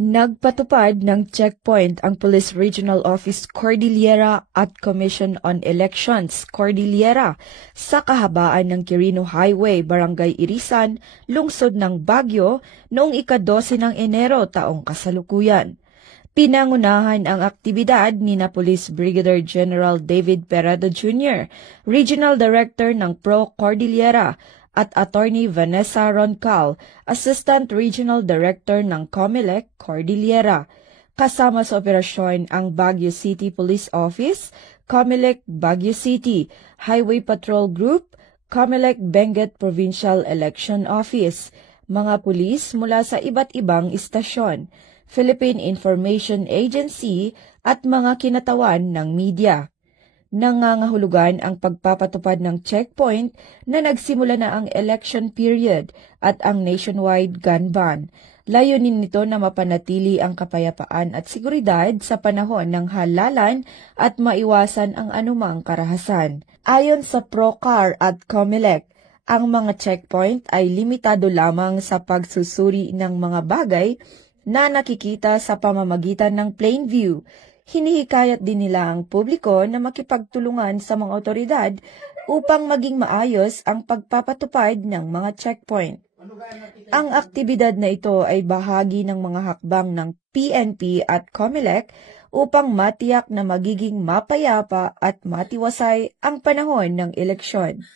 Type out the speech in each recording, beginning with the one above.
Nagpatupad ng checkpoint ang Police Regional Office Cordillera at Commission on Elections Cordillera sa kahabaan ng Quirino Highway, Barangay Irisan, lungsod ng Baguio noong ika-12 ng Enero taong kasalukuyan. Pinangunahan ang aktibidad ni Police Brigadier General David Peredo Jr., Regional Director ng Pro Cordillera, at Attorney Vanessa Roncal, Assistant Regional Director ng COMELEC Cordillera. Kasama sa operasyon ang Baguio City Police Office, COMELEC Baguio City, Highway Patrol Group, COMELEC Benguet Provincial Election Office, mga pulis mula sa iba't ibang istasyon, Philippine Information Agency at mga kinatawan ng media. Nangangahulugan ang pagpapatupad ng checkpoint na nagsimula na ang election period at ang nationwide gun ban. Layunin nito na mapanatili ang kapayapaan at seguridad sa panahon ng halalan at maiwasan ang anumang karahasan. Ayon sa PROCAR at COMELEC, ang mga checkpoint ay limitado lamang sa pagsusuri ng mga bagay na nakikita sa pamamagitan ng plain view. Hinihikayat din nila ang publiko na makipagtulungan sa mga otoridad upang maging maayos ang pagpapatupad ng mga checkpoint. Ang aktibidad na ito ay bahagi ng mga hakbang ng PNP at COMELEC upang matiyak na magiging mapayapa at matiwasay ang panahon ng eleksyon.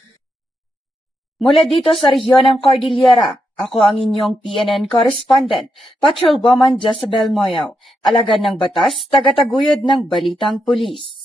Mula dito sa rehiyon ng Cordillera, ako ang inyong PNN correspondent, Patrolwoman Jezebel Moyaw, alagad ng batas, tagataguyod ng Balitang Pulis.